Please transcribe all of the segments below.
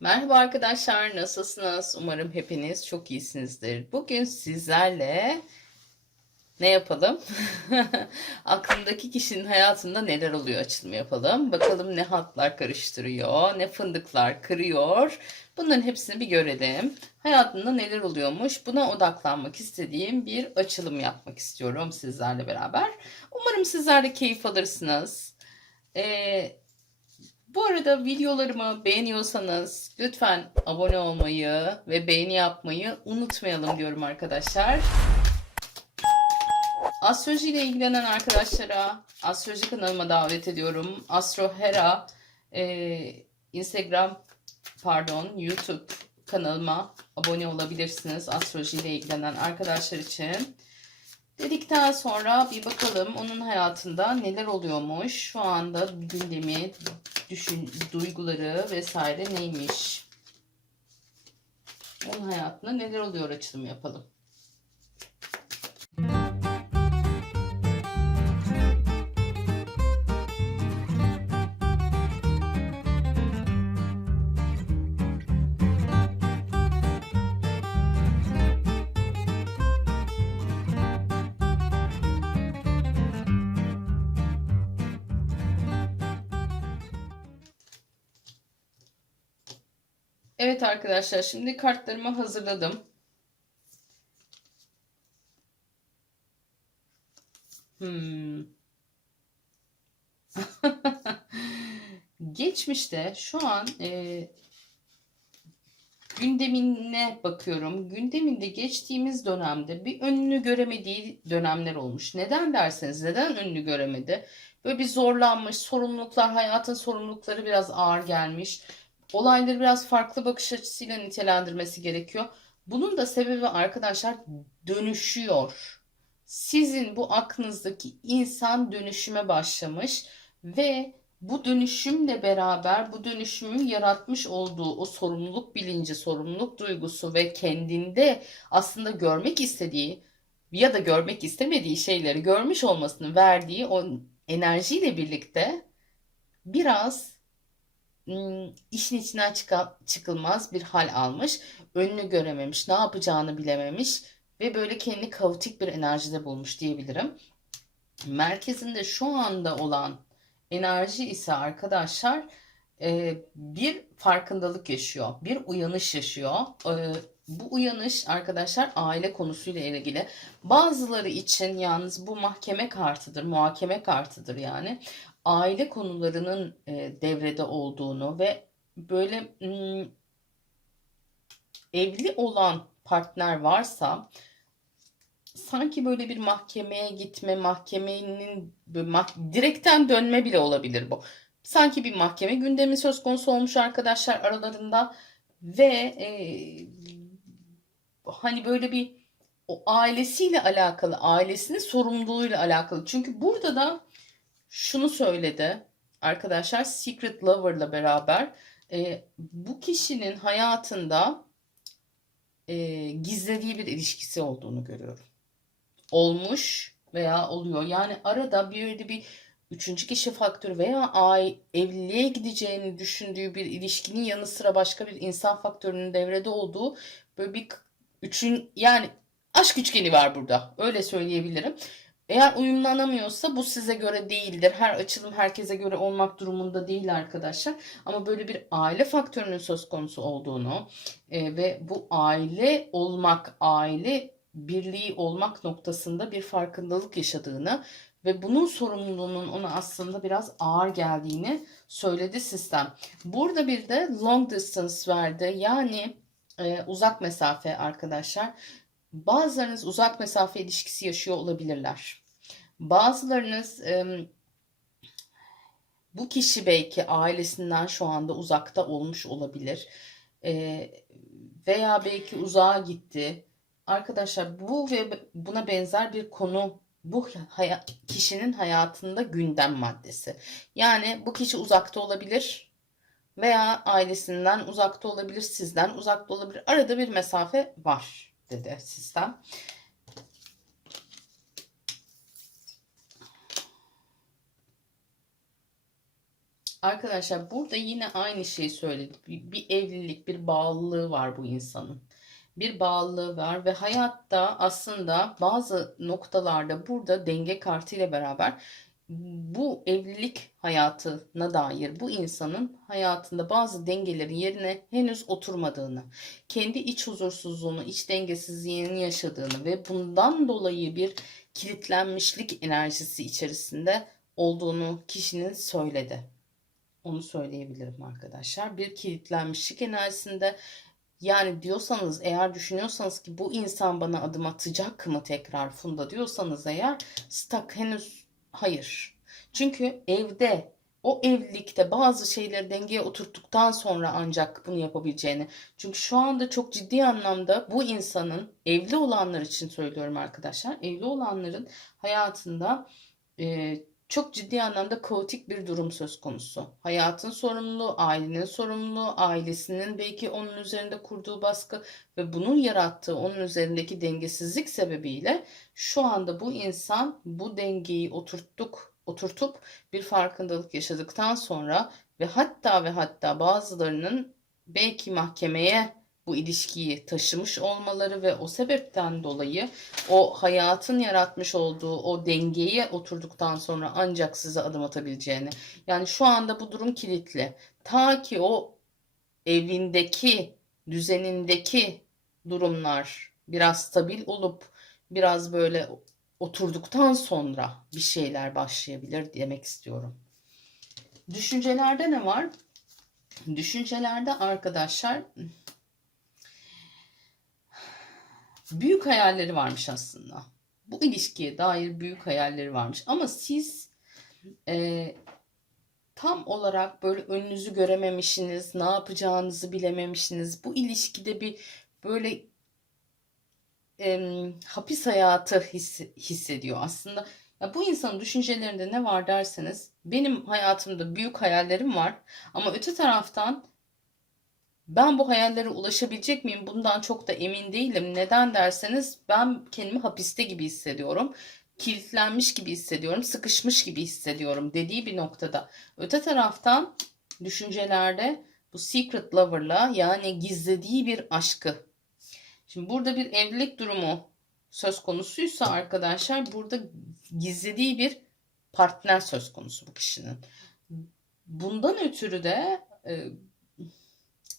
Merhaba arkadaşlar, nasılsınız? Umarım hepiniz çok iyisinizdir. Bugün sizlerle ne yapalım? Aklımdaki kişinin hayatında neler oluyor açılımı yapalım. Bakalım ne hatlar karıştırıyor, ne fındıklar kırıyor. Bunların hepsini bir görelim. Hayatında neler oluyormuş? Buna odaklanmak istediğim bir açılım yapmak istiyorum sizlerle beraber. Umarım sizler de keyif alırsınız. Ee, bu arada videolarımı beğeniyorsanız lütfen abone olmayı ve beğeni yapmayı unutmayalım diyorum arkadaşlar. Astroloji ile ilgilenen arkadaşlara astroloji kanalıma davet ediyorum. Astro Hera e, Instagram pardon YouTube kanalıma abone olabilirsiniz. Astroloji ile ilgilenen arkadaşlar için. Dedikten sonra bir bakalım onun hayatında neler oluyormuş. Şu anda gündemi, düşün, duyguları vesaire neymiş. Onun hayatında neler oluyor açılım yapalım. Evet arkadaşlar şimdi kartlarımı hazırladım. Hmm. Geçmişte şu an e, gündemine bakıyorum. Gündeminde geçtiğimiz dönemde bir önünü göremediği dönemler olmuş. Neden derseniz neden önünü göremedi? Böyle bir zorlanmış, sorumluluklar, hayatın sorumlulukları biraz ağır gelmiş olayları biraz farklı bakış açısıyla nitelendirmesi gerekiyor. Bunun da sebebi arkadaşlar dönüşüyor. Sizin bu aklınızdaki insan dönüşüme başlamış ve bu dönüşümle beraber bu dönüşümün yaratmış olduğu o sorumluluk bilinci, sorumluluk duygusu ve kendinde aslında görmek istediği ya da görmek istemediği şeyleri görmüş olmasını verdiği o enerjiyle birlikte biraz işin içinden çıkılmaz bir hal almış. Önünü görememiş, ne yapacağını bilememiş ve böyle kendini kaotik bir enerjide bulmuş diyebilirim. Merkezinde şu anda olan enerji ise arkadaşlar bir farkındalık yaşıyor, bir uyanış yaşıyor. Bu uyanış arkadaşlar aile konusuyla ilgili. Bazıları için yalnız bu mahkeme kartıdır, muhakeme kartıdır yani aile konularının e, devrede olduğunu ve böyle m, evli olan partner varsa sanki böyle bir mahkemeye gitme, mahkemenin mah- direkten dönme bile olabilir bu. Sanki bir mahkeme gündemi söz konusu olmuş arkadaşlar aralarında ve e, hani böyle bir o ailesiyle alakalı, ailesinin sorumluluğuyla alakalı. Çünkü burada da şunu söyledi arkadaşlar Secret Lover'la beraber e, bu kişinin hayatında e, gizlediği bir ilişkisi olduğunu görüyorum. Olmuş veya oluyor. Yani arada bir bir üçüncü kişi faktörü veya ay, evliliğe gideceğini düşündüğü bir ilişkinin yanı sıra başka bir insan faktörünün devrede olduğu böyle bir üçün yani aşk üçgeni var burada. Öyle söyleyebilirim. Eğer uyumlanamıyorsa bu size göre değildir. Her açılım herkese göre olmak durumunda değil arkadaşlar. Ama böyle bir aile faktörünün söz konusu olduğunu e, ve bu aile olmak, aile birliği olmak noktasında bir farkındalık yaşadığını ve bunun sorumluluğunun ona aslında biraz ağır geldiğini söyledi sistem. Burada bir de long distance verdi. Yani e, uzak mesafe arkadaşlar. Bazılarınız uzak mesafe ilişkisi yaşıyor olabilirler. Bazılarınız bu kişi belki ailesinden şu anda uzakta olmuş olabilir. Veya belki uzağa gitti. Arkadaşlar bu ve buna benzer bir konu bu haya- kişinin hayatında gündem maddesi. Yani bu kişi uzakta olabilir veya ailesinden uzakta olabilir, sizden uzakta olabilir. Arada bir mesafe var dedi sistem. Arkadaşlar burada yine aynı şeyi söyledim. Bir, bir evlilik, bir bağlılığı var bu insanın. Bir bağlılığı var ve hayatta aslında bazı noktalarda burada denge kartı ile beraber bu evlilik hayatına dair bu insanın hayatında bazı dengelerin yerine henüz oturmadığını, kendi iç huzursuzluğunu, iç dengesizliğini yaşadığını ve bundan dolayı bir kilitlenmişlik enerjisi içerisinde olduğunu kişinin söyledi. Onu söyleyebilirim arkadaşlar. Bir kilitlenmişlik enerjisinde yani diyorsanız eğer düşünüyorsanız ki bu insan bana adım atacak mı tekrar Funda diyorsanız eğer stuck henüz hayır. Çünkü evde o evlilikte bazı şeyleri dengeye oturttuktan sonra ancak bunu yapabileceğini. Çünkü şu anda çok ciddi anlamda bu insanın evli olanlar için söylüyorum arkadaşlar. Evli olanların hayatında e, çok ciddi anlamda kaotik bir durum söz konusu. Hayatın sorumluluğu, ailenin sorumluluğu, ailesinin belki onun üzerinde kurduğu baskı ve bunun yarattığı onun üzerindeki dengesizlik sebebiyle şu anda bu insan bu dengeyi oturttuk, oturtup bir farkındalık yaşadıktan sonra ve hatta ve hatta bazılarının belki mahkemeye bu ilişkiyi taşımış olmaları ve o sebepten dolayı o hayatın yaratmış olduğu o dengeye oturduktan sonra ancak size adım atabileceğini. Yani şu anda bu durum kilitli. Ta ki o evindeki, düzenindeki durumlar biraz stabil olup biraz böyle oturduktan sonra bir şeyler başlayabilir demek istiyorum. Düşüncelerde ne var? Düşüncelerde arkadaşlar büyük hayalleri varmış aslında. Bu ilişkiye dair büyük hayalleri varmış. Ama siz e, tam olarak böyle önünüzü görememişsiniz, ne yapacağınızı bilememişsiniz. Bu ilişkide bir böyle e, hapis hayatı his, hissediyor aslında. Ya bu insanın düşüncelerinde ne var derseniz benim hayatımda büyük hayallerim var ama öte taraftan ben bu hayallere ulaşabilecek miyim? Bundan çok da emin değilim. Neden derseniz ben kendimi hapiste gibi hissediyorum. Kilitlenmiş gibi hissediyorum, sıkışmış gibi hissediyorum dediği bir noktada. Öte taraftan düşüncelerde bu secret lover'la yani gizlediği bir aşkı. Şimdi burada bir evlilik durumu söz konusuysa arkadaşlar burada gizlediği bir partner söz konusu bu kişinin. Bundan ötürü de e,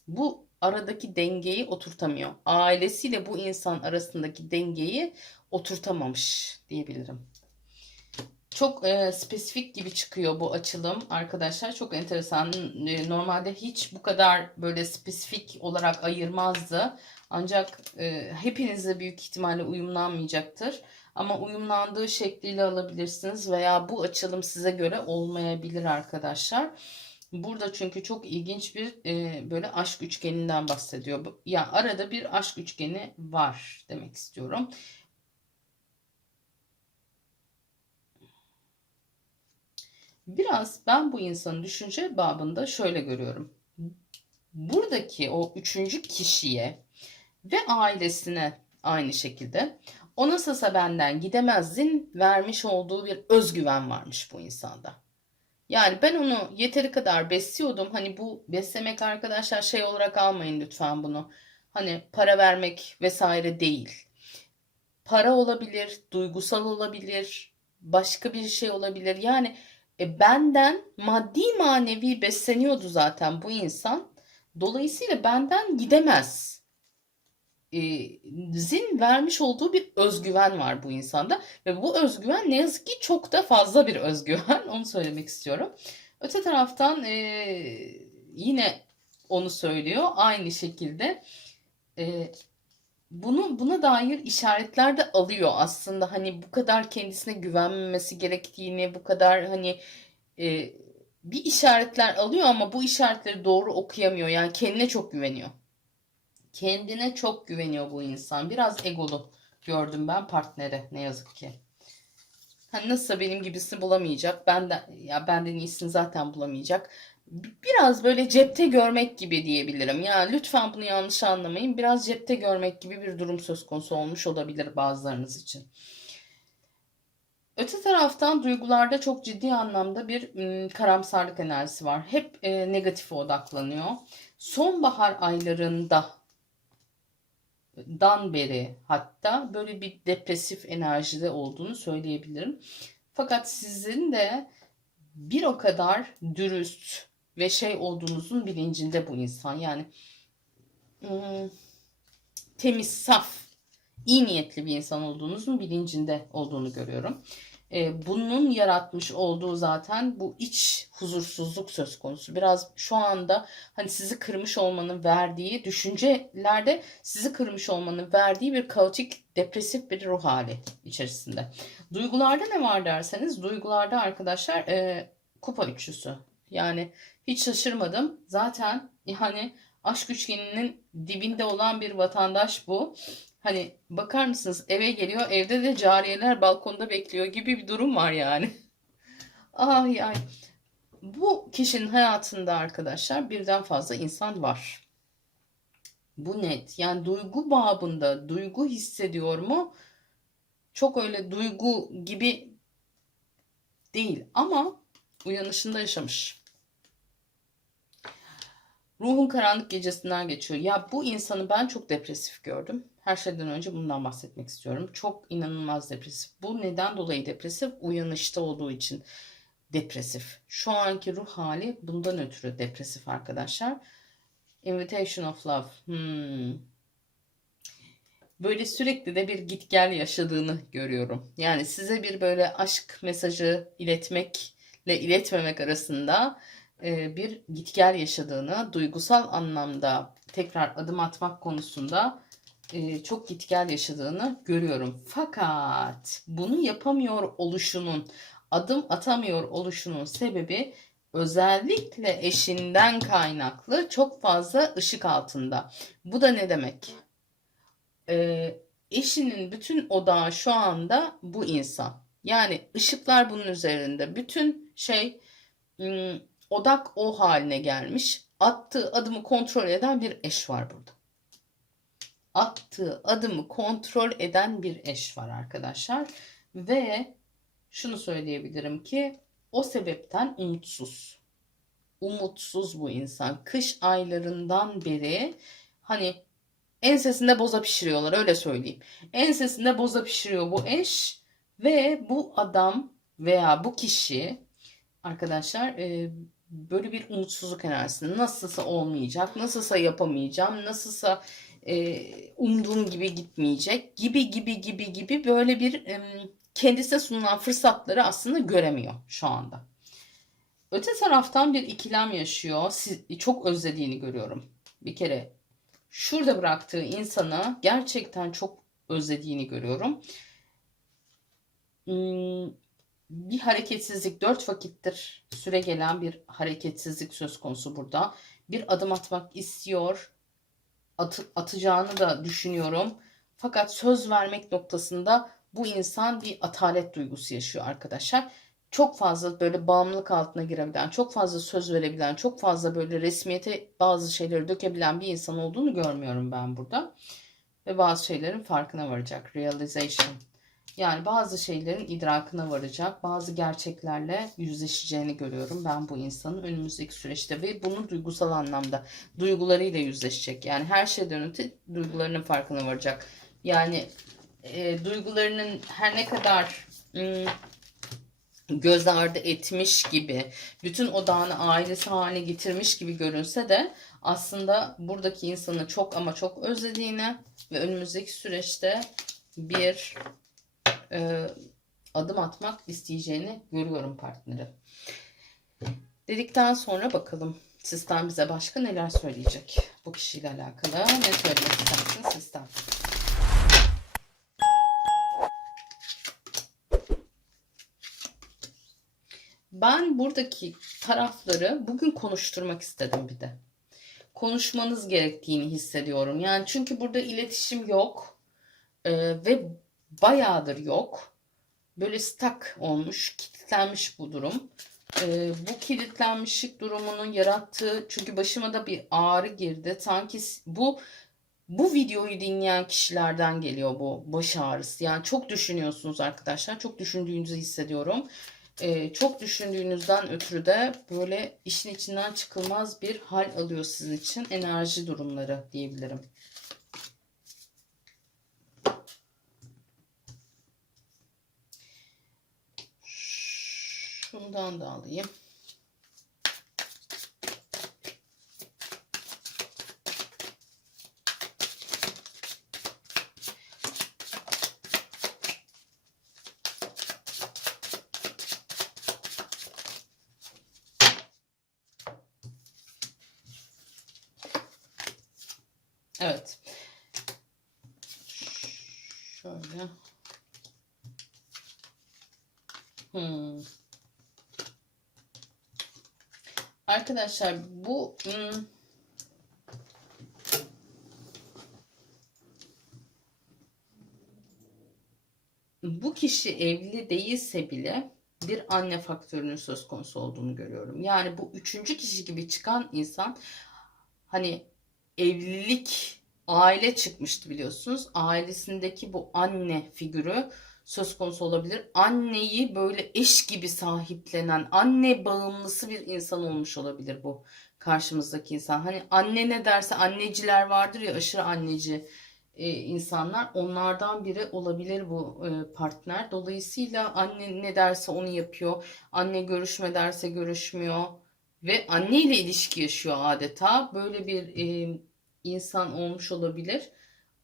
bu aradaki dengeyi oturtamıyor. Ailesiyle bu insan arasındaki dengeyi oturtamamış diyebilirim. Çok e, spesifik gibi çıkıyor bu açılım arkadaşlar. Çok enteresan. E, normalde hiç bu kadar böyle spesifik olarak ayırmazdı. Ancak e, hepinizle büyük ihtimalle uyumlanmayacaktır. Ama uyumlandığı şekliyle alabilirsiniz veya bu açılım size göre olmayabilir arkadaşlar. Burada çünkü çok ilginç bir e, böyle aşk üçgeninden bahsediyor. Ya arada bir aşk üçgeni var demek istiyorum. Biraz ben bu insanın düşünce babında şöyle görüyorum. Buradaki o üçüncü kişiye ve ailesine aynı şekilde o nasılsa benden gidemezdin vermiş olduğu bir özgüven varmış bu insanda. Yani ben onu yeteri kadar besliyordum. Hani bu beslemek arkadaşlar şey olarak almayın lütfen bunu. Hani para vermek vesaire değil. Para olabilir, duygusal olabilir, başka bir şey olabilir. Yani e, benden maddi manevi besleniyordu zaten bu insan. Dolayısıyla benden gidemez. E, zin vermiş olduğu bir özgüven var bu insanda. Ve bu özgüven ne yazık ki çok da fazla bir özgüven. Onu söylemek istiyorum. Öte taraftan e, yine onu söylüyor. Aynı şekilde e, bunu buna dair işaretler de alıyor aslında. Hani bu kadar kendisine güvenmemesi gerektiğini bu kadar hani e, bir işaretler alıyor ama bu işaretleri doğru okuyamıyor. Yani kendine çok güveniyor. Kendine çok güveniyor bu insan. Biraz egolu gördüm ben partnere ne yazık ki. Hani nasılsa benim gibisini bulamayacak. Benden ya benden iyisini zaten bulamayacak. Biraz böyle cepte görmek gibi diyebilirim. Ya lütfen bunu yanlış anlamayın. Biraz cepte görmek gibi bir durum söz konusu olmuş olabilir bazılarınız için. Öte taraftan duygularda çok ciddi anlamda bir karamsarlık enerjisi var. Hep e, negatife odaklanıyor. Sonbahar aylarında dan beri hatta böyle bir depresif enerjide olduğunu söyleyebilirim. Fakat sizin de bir o kadar dürüst ve şey olduğunuzun bilincinde bu insan. Yani ım, temiz, saf, iyi niyetli bir insan olduğunuzun bilincinde olduğunu görüyorum. Ee, bunun yaratmış olduğu zaten bu iç huzursuzluk söz konusu. Biraz şu anda hani sizi kırmış olmanın verdiği düşüncelerde sizi kırmış olmanın verdiği bir kaotik, depresif bir ruh hali içerisinde. Duygularda ne var derseniz, duygularda arkadaşlar e, kupa üçlüsü. Yani hiç şaşırmadım. Zaten yani aşk üçgeninin dibinde olan bir vatandaş bu. Hani bakar mısınız eve geliyor evde de cariyeler balkonda bekliyor gibi bir durum var yani. Ay ay. Bu kişinin hayatında arkadaşlar birden fazla insan var. Bu net. Yani duygu babında duygu hissediyor mu? Çok öyle duygu gibi değil ama uyanışında yaşamış. Ruhun karanlık gecesinden geçiyor. Ya bu insanı ben çok depresif gördüm. Her şeyden önce bundan bahsetmek istiyorum. Çok inanılmaz depresif. Bu neden dolayı depresif? Uyanışta olduğu için depresif. Şu anki ruh hali bundan ötürü depresif arkadaşlar. Invitation of Love. Hmm. Böyle sürekli de bir git gel yaşadığını görüyorum. Yani size bir böyle aşk mesajı iletmekle iletmemek arasında e, bir git gel yaşadığını, duygusal anlamda tekrar adım atmak konusunda e, çok git gel yaşadığını görüyorum. Fakat bunu yapamıyor oluşunun, adım atamıyor oluşunun sebebi özellikle eşinden kaynaklı çok fazla ışık altında. Bu da ne demek? Ee, eşinin bütün odağı şu anda bu insan. Yani ışıklar bunun üzerinde. Bütün şey ım, odak o haline gelmiş. Attığı adımı kontrol eden bir eş var burada. Attığı adımı kontrol eden bir eş var arkadaşlar. Ve şunu söyleyebilirim ki o sebepten umutsuz. Umutsuz bu insan. Kış aylarından beri hani ensesinde boza pişiriyorlar öyle söyleyeyim. Ensesinde boza pişiriyor bu eş ve bu adam veya bu kişi arkadaşlar e, böyle bir umutsuzluk enerjisinde nasılsa olmayacak, nasılsa yapamayacağım, nasılsa e, umduğum gibi gitmeyecek gibi gibi gibi gibi böyle bir e, kendisine sunulan fırsatları aslında göremiyor şu anda. Öte taraftan bir ikilem yaşıyor. Siz, çok özlediğini görüyorum. Bir kere şurada bıraktığı insanı gerçekten çok özlediğini görüyorum. Hmm, bir hareketsizlik dört vakittir süre gelen bir hareketsizlik söz konusu burada. Bir adım atmak istiyor. Atı, atacağını da düşünüyorum. Fakat söz vermek noktasında bu insan bir atalet duygusu yaşıyor arkadaşlar. Çok fazla böyle bağımlılık altına girebilen, çok fazla söz verebilen, çok fazla böyle resmiyete bazı şeyleri dökebilen bir insan olduğunu görmüyorum ben burada. Ve bazı şeylerin farkına varacak. Realization. Yani bazı şeylerin idrakına varacak, bazı gerçeklerle yüzleşeceğini görüyorum ben bu insanın önümüzdeki süreçte ve bunu duygusal anlamda duygularıyla yüzleşecek. Yani her şeyden öte duygularının farkına varacak. Yani e, duygularının her ne kadar ım, göz ardı etmiş gibi, bütün odağını ailesi haline getirmiş gibi görünse de aslında buradaki insanı çok ama çok özlediğini ve önümüzdeki süreçte bir e, adım atmak isteyeceğini görüyorum partneri. Dedikten sonra bakalım sistem bize başka neler söyleyecek bu kişiyle alakalı. Ne söylemek istersin sistem? Ben buradaki tarafları bugün konuşturmak istedim bir de. Konuşmanız gerektiğini hissediyorum. Yani çünkü burada iletişim yok ee, ve bayağıdır yok. Böyle stuck olmuş, kilitlenmiş bu durum. Ee, bu kilitlenmişlik durumunun yarattığı çünkü başıma da bir ağrı girdi. Sanki bu bu videoyu dinleyen kişilerden geliyor bu baş ağrısı. Yani çok düşünüyorsunuz arkadaşlar. Çok düşündüğünüzü hissediyorum. Ee, çok düşündüğünüzden ötürü de böyle işin içinden çıkılmaz bir hal alıyor sizin için. Enerji durumları diyebilirim. Şundan da alayım. Evet. Şöyle. Hmm. Arkadaşlar bu hmm, bu kişi evli değilse bile bir anne faktörünün söz konusu olduğunu görüyorum. Yani bu üçüncü kişi gibi çıkan insan hani evlilik aile çıkmıştı biliyorsunuz. Ailesindeki bu anne figürü söz konusu olabilir. Anneyi böyle eş gibi sahiplenen, anne bağımlısı bir insan olmuş olabilir bu karşımızdaki insan. Hani anne ne derse anneciler vardır ya aşırı anneci e, insanlar onlardan biri olabilir bu e, partner. Dolayısıyla anne ne derse onu yapıyor. Anne görüşme derse görüşmüyor ve anne ile ilişki yaşıyor adeta. Böyle bir e, insan olmuş olabilir.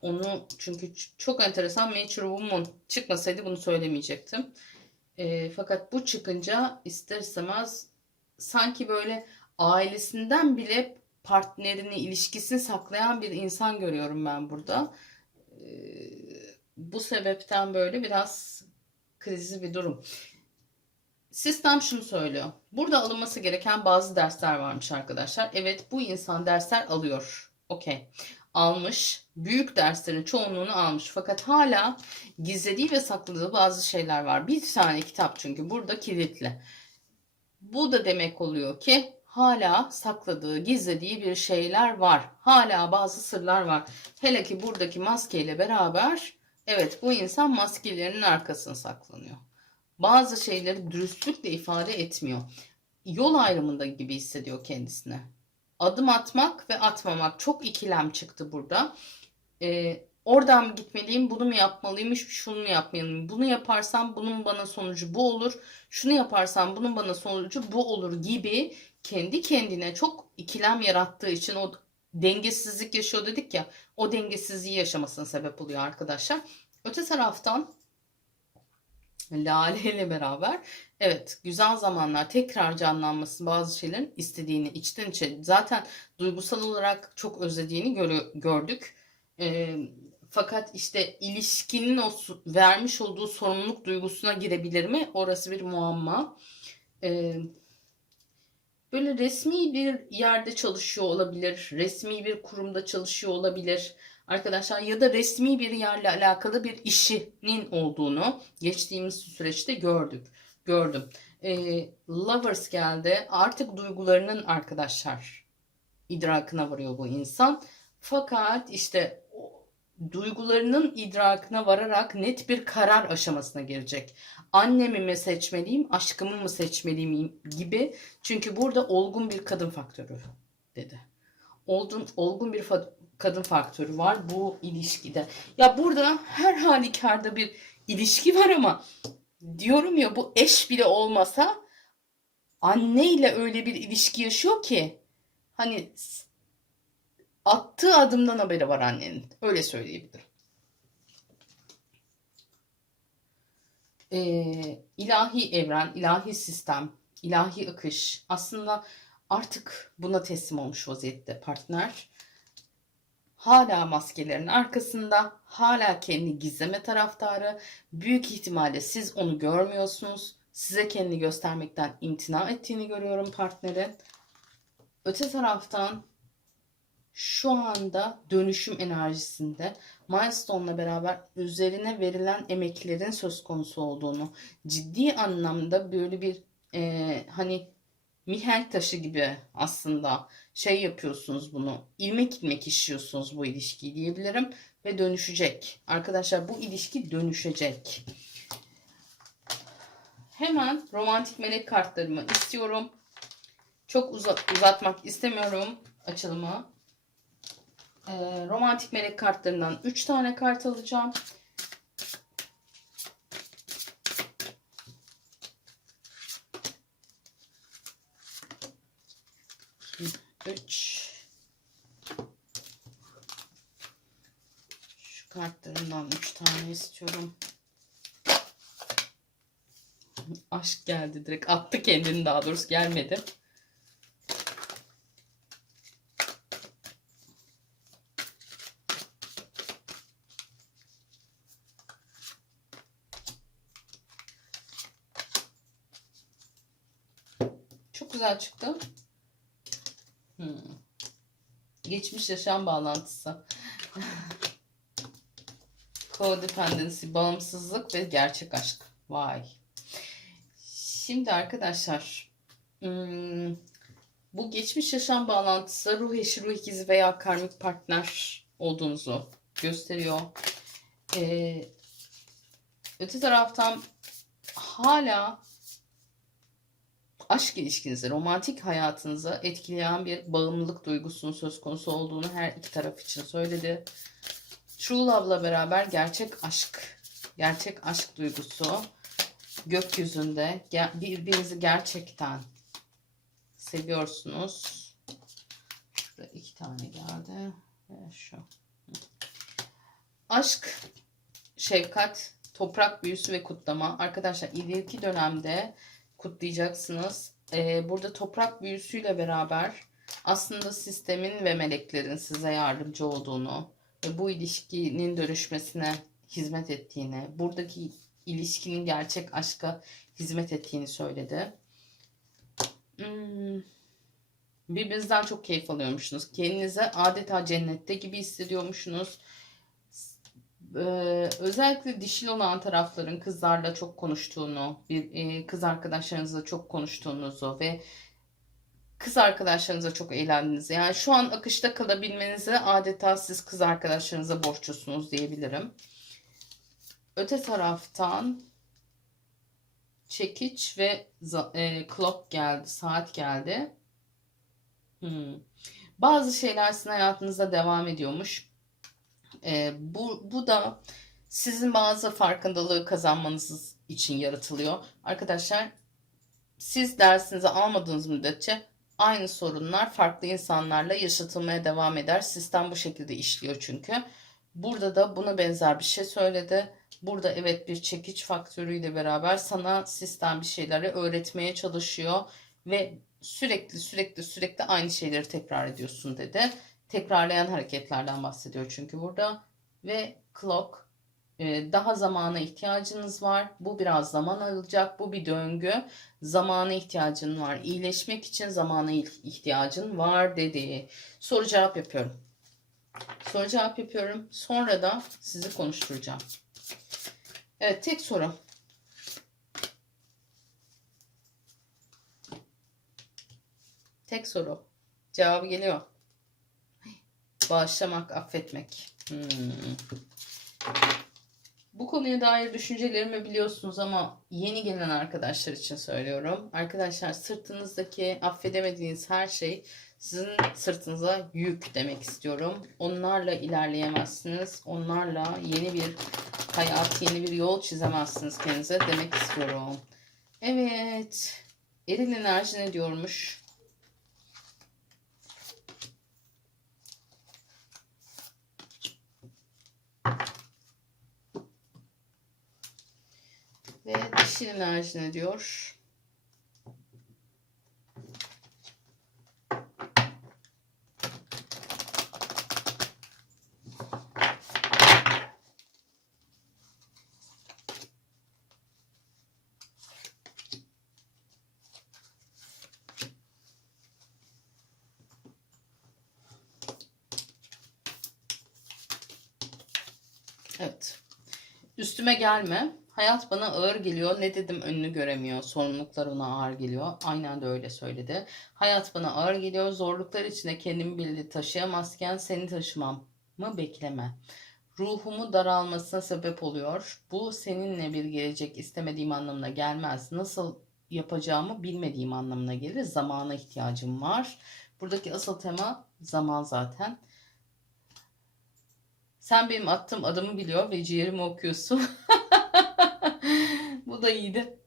Onu çünkü çok enteresan Mature Woman çıkmasaydı bunu söylemeyecektim. E, fakat bu çıkınca ister istemez sanki böyle ailesinden bile partnerini, ilişkisini saklayan bir insan görüyorum ben burada. E, bu sebepten böyle biraz krizli bir durum. Sistem şunu söylüyor. Burada alınması gereken bazı dersler varmış arkadaşlar. Evet bu insan dersler alıyor. Okey. Almış. Büyük derslerin çoğunluğunu almış. Fakat hala gizlediği ve sakladığı bazı şeyler var. Bir tane kitap çünkü burada kilitli. Bu da demek oluyor ki hala sakladığı, gizlediği bir şeyler var. Hala bazı sırlar var. Hele ki buradaki maskeyle beraber evet bu insan maskelerinin arkasına saklanıyor bazı şeyleri dürüstlükle ifade etmiyor. Yol ayrımında gibi hissediyor kendisine. Adım atmak ve atmamak çok ikilem çıktı burada. Ee, oradan mı gitmeliyim, bunu mu yapmalıyım, şunu mu yapmalıyım? Bunu yaparsam bunun bana sonucu bu olur. Şunu yaparsam bunun bana sonucu bu olur gibi kendi kendine çok ikilem yarattığı için o dengesizlik yaşıyor dedik ya. O dengesizliği yaşamasına sebep oluyor arkadaşlar. Öte taraftan Lale ile beraber evet güzel zamanlar tekrar canlanması bazı şeylerin istediğini içten içe zaten duygusal olarak çok özlediğini görü- gördük. Ee, fakat işte ilişkinin o vermiş olduğu sorumluluk duygusuna girebilir mi? Orası bir muamma. Ee, böyle resmi bir yerde çalışıyor olabilir, resmi bir kurumda çalışıyor olabilir arkadaşlar ya da resmi bir yerle alakalı bir işinin olduğunu geçtiğimiz süreçte gördük. Gördüm. Ee, lovers geldi. Artık duygularının arkadaşlar idrakına varıyor bu insan. Fakat işte duygularının idrakına vararak net bir karar aşamasına girecek. Annemi mi seçmeliyim, aşkımı mı seçmeliyim gibi. Çünkü burada olgun bir kadın faktörü dedi. Olgun, olgun bir kadın faktörü var bu ilişkide. Ya burada her halükarda bir ilişki var ama diyorum ya bu eş bile olmasa anneyle öyle bir ilişki yaşıyor ki hani attığı adımdan haberi var annenin. Öyle söyleyebilirim. Ee, ilahi evren, ilahi sistem, ilahi akış aslında artık buna teslim olmuş vaziyette partner hala maskelerin arkasında, hala kendi gizleme taraftarı. Büyük ihtimalle siz onu görmüyorsunuz. Size kendini göstermekten imtina ettiğini görüyorum partnerin. Öte taraftan şu anda dönüşüm enerjisinde Milestone'la beraber üzerine verilen emeklerin söz konusu olduğunu, ciddi anlamda böyle bir e, hani mihenk taşı gibi aslında şey yapıyorsunuz bunu. ilmek ilmek işliyorsunuz bu ilişkiyi diyebilirim ve dönüşecek. Arkadaşlar bu ilişki dönüşecek. Hemen romantik melek kartlarımı istiyorum. Çok uza- uzatmak istemiyorum açılımı. Ee, romantik melek kartlarından 3 tane kart alacağım. Üç. Şu kartlarından üç tane istiyorum. Aşk geldi direkt. Attı kendini daha doğrusu gelmedi. Çok güzel çıktı. Hmm. Geçmiş yaşam bağlantısı. Codependency, bağımsızlık ve gerçek aşk. Vay. Şimdi arkadaşlar hmm, bu geçmiş yaşam bağlantısı ruh eşi, ruh ikizi veya karmik partner olduğunuzu gösteriyor. Ee, öte taraftan hala aşk ilişkinizi, romantik hayatınızı etkileyen bir bağımlılık duygusunun söz konusu olduğunu her iki taraf için söyledi. True Love'la beraber gerçek aşk, gerçek aşk duygusu gökyüzünde birbirinizi gerçekten seviyorsunuz. Şurada iki tane geldi. Şu. Aşk, şefkat, toprak büyüsü ve kutlama. Arkadaşlar ileriki dönemde kutlayacaksınız. Ee, burada toprak büyüsüyle beraber aslında sistemin ve meleklerin size yardımcı olduğunu ve bu ilişkinin dönüşmesine hizmet ettiğini, buradaki ilişkinin gerçek aşka hizmet ettiğini söyledi. Hmm. Birbirinizden çok keyif alıyormuşsunuz. Kendinizi adeta cennette gibi hissediyormuşsunuz. Özellikle dişil olan tarafların kızlarla çok konuştuğunu, bir kız arkadaşlarınızla çok konuştuğunuzu ve kız arkadaşlarınıza çok eğlendiğinizi. Yani şu an akışta kalabilmenizi adeta siz kız arkadaşlarınıza borçlusunuz diyebilirim. Öte taraftan çekiç ve e, clock geldi, saat geldi. Hmm. Bazı şeyler sizin hayatınızda devam ediyormuş. E, bu, bu da sizin bazı farkındalığı kazanmanız için yaratılıyor. Arkadaşlar siz dersinizi almadığınız müddetçe aynı sorunlar farklı insanlarla yaşatılmaya devam eder. Sistem bu şekilde işliyor çünkü. Burada da buna benzer bir şey söyledi. Burada evet bir çekiç faktörüyle beraber sana sistem bir şeyleri öğretmeye çalışıyor ve sürekli sürekli sürekli aynı şeyleri tekrar ediyorsun dedi. Tekrarlayan hareketlerden bahsediyor çünkü burada ve clock e, daha zamana ihtiyacınız var. Bu biraz zaman alacak. Bu bir döngü. Zamana ihtiyacın var. İyileşmek için zamana ihtiyacın var dedi. Soru cevap yapıyorum. Soru cevap yapıyorum. Sonra da sizi konuşturacağım. Evet tek soru. Tek soru. Cevabı geliyor. Bağışlamak, affetmek. Hmm. Bu konuya dair düşüncelerimi biliyorsunuz ama yeni gelen arkadaşlar için söylüyorum. Arkadaşlar sırtınızdaki affedemediğiniz her şey sizin sırtınıza yük demek istiyorum. Onlarla ilerleyemezsiniz. Onlarla yeni bir hayat, yeni bir yol çizemezsiniz kendinize demek istiyorum. Evet. Eril enerji ne diyormuş? Ve dişil enerji ne diyor? Evet. Üstüme gelme. Hayat bana ağır geliyor. Ne dedim önünü göremiyor. Sorumluluklar ona ağır geliyor. Aynen de öyle söyledi. Hayat bana ağır geliyor. Zorluklar içinde kendimi bildi taşıyamazken seni taşımamı bekleme. Ruhumu daralmasına sebep oluyor. Bu seninle bir gelecek istemediğim anlamına gelmez. Nasıl yapacağımı bilmediğim anlamına gelir. Zamana ihtiyacım var. Buradaki asıl tema zaman zaten. Sen benim attığım adımı biliyor ve ciğerimi okuyorsun. Bu da iyiydi.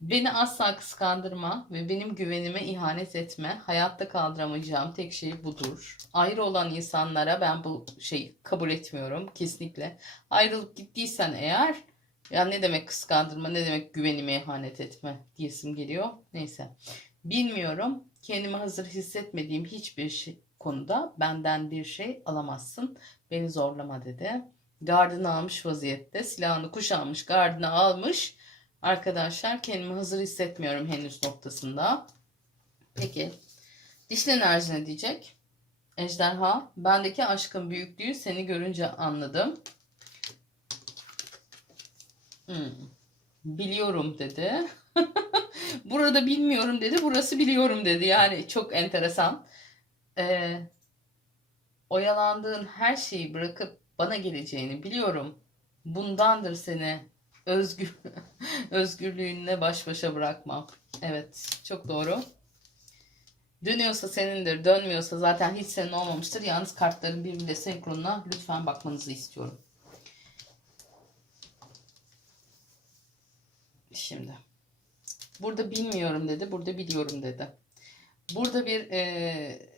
Beni asla kıskandırma ve benim güvenime ihanet etme. Hayatta kaldıramayacağım tek şey budur. Ayrı olan insanlara ben bu şeyi kabul etmiyorum kesinlikle. Ayrılıp gittiysen eğer ya ne demek kıskandırma ne demek güvenime ihanet etme diyesim geliyor. Neyse. Bilmiyorum. Kendimi hazır hissetmediğim hiçbir şey, konuda benden bir şey alamazsın. Beni zorlama dedi. Gardını almış vaziyette. Silahını kuşanmış, gardını almış. Arkadaşlar kendimi hazır hissetmiyorum henüz noktasında. Peki. Dişli enerji ne diyecek? Ejderha. Bendeki aşkın büyüklüğü seni görünce anladım. Hmm. Biliyorum dedi. Burada bilmiyorum dedi. Burası biliyorum dedi. Yani çok enteresan. Ee, oyalandığın her şeyi bırakıp bana geleceğini biliyorum. Bundandır seni özgür özgürlüğünle baş başa bırakmam. Evet, çok doğru. Dönüyorsa senindir, dönmüyorsa zaten hiç senin olmamıştır. Yalnız kartların birbirine senkronuna lütfen bakmanızı istiyorum. Şimdi. Burada bilmiyorum dedi, burada biliyorum dedi. Burada bir eee,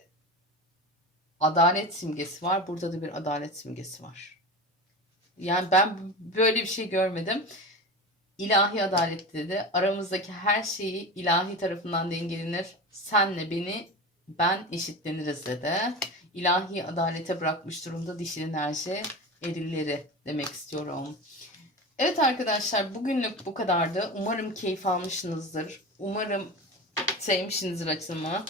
adalet simgesi var, burada da bir adalet simgesi var. Yani ben böyle bir şey görmedim. İlahi adalet dedi. Aramızdaki her şeyi ilahi tarafından dengelenir. Senle beni ben eşitleniriz dedi. İlahi adalete bırakmış durumda dişil enerji erilleri demek istiyorum. Evet arkadaşlar bugünlük bu kadardı. Umarım keyif almışsınızdır. Umarım sevmişsinizdir açılımı.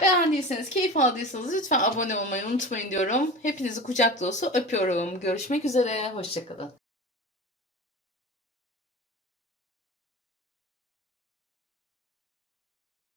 Beğendiyseniz, keyif aldıysanız lütfen abone olmayı unutmayın diyorum. Hepinizi kucak dolusu öpüyorum. Görüşmek üzere. Hoşçakalın.